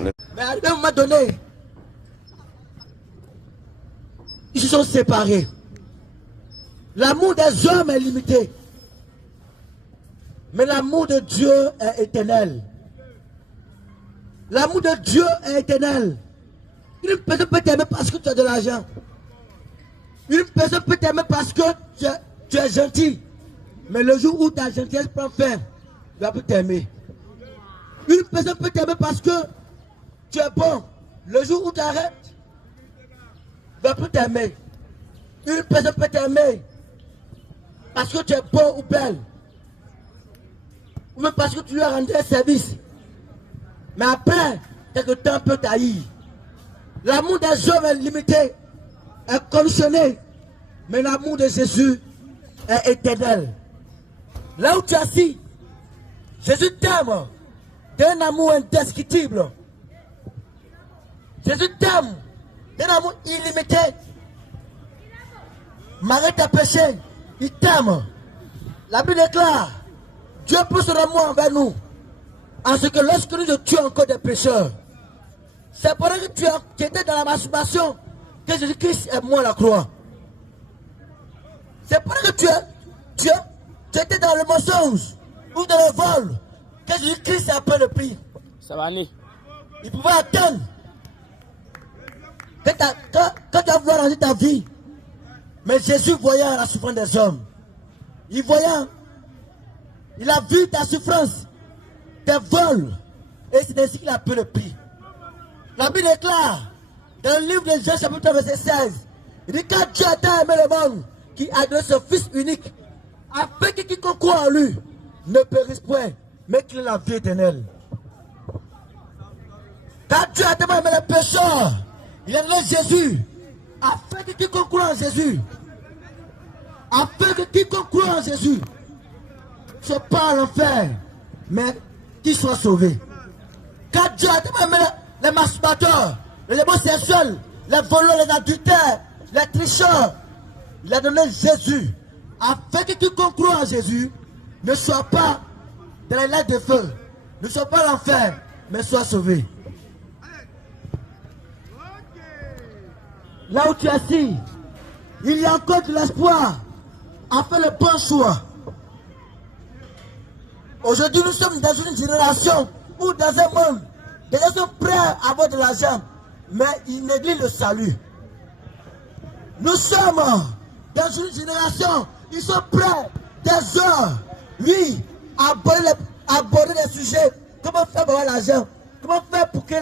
Mais à un moment donné, ils se sont séparés. L'amour des hommes est limité. Mais l'amour de Dieu est éternel. L'amour de Dieu est éternel. Une personne peut t'aimer parce que tu as de l'argent. Une personne peut t'aimer parce que tu es gentil. Mais le jour où ta gentillesse prend fin, il ne va plus t'aimer. Une personne peut t'aimer parce que tu es bon. Le jour où tu arrêtes, il ne va plus t'aimer. Une personne peut t'aimer parce que tu es bon ou belle. Ou même parce que tu lui as rendu un service. Mais après, quelque temps peut t'haïr. L'amour des hommes est limité, est conditionné. Mais l'amour de Jésus est éternel. Là où tu es assis, Jésus t'aime d'un amour indescriptible. Jésus t'aime d'un amour illimité. Malgré tes péchés, il t'aime. La Bible déclare, Dieu pousse son amour envers nous. En ce que lorsque nous tuons encore des pécheurs, c'est pendant que tu étais dans la masturbation que Jésus-Christ est mort à la croix. C'est pendant que tu étais dans le mensonge ou dans le vol que Jésus-Christ a payé le prix. Ça va aller. Il pouvait attendre quand tu as voulu arranger ta vie. Mais Jésus voyant la souffrance des hommes. Il a vu ta souffrance, tes vols. Et c'est ainsi qu'il a payé le prix. La Bible déclare, dans le livre de Jean chapitre verset 16, il dit quand Dieu a tant aimé le monde, qui a donné son Fils unique, afin que quiconque croit en lui ne périsse point, mais qu'il ait la vie éternelle. Quand Dieu a tellement aimé les pécheurs, il a donné Jésus, afin que quiconque croit en Jésus, afin que quiconque croit en Jésus, ne soit pas à l'enfer, mais qu'il soit sauvé. Quand Dieu a tellement aimé les masturbateurs, les homosexuels, les voleurs, les adultères, les tricheurs, il a donné Jésus, afin que quiconque croit en Jésus ne soit pas dans les lacs de feu, ne soit pas à l'enfer, mais soit sauvé. Là où tu es assis, il y a encore de l'espoir à faire le bon choix. Aujourd'hui, nous sommes dans une génération ou dans un monde, des gens sont prêts à avoir de l'argent, mais ils négligent le salut. Nous sommes dans une génération, ils sont prêts, des heures, oui, à aborder des sujets. Comment faire pour avoir l'argent? Comment faire pour que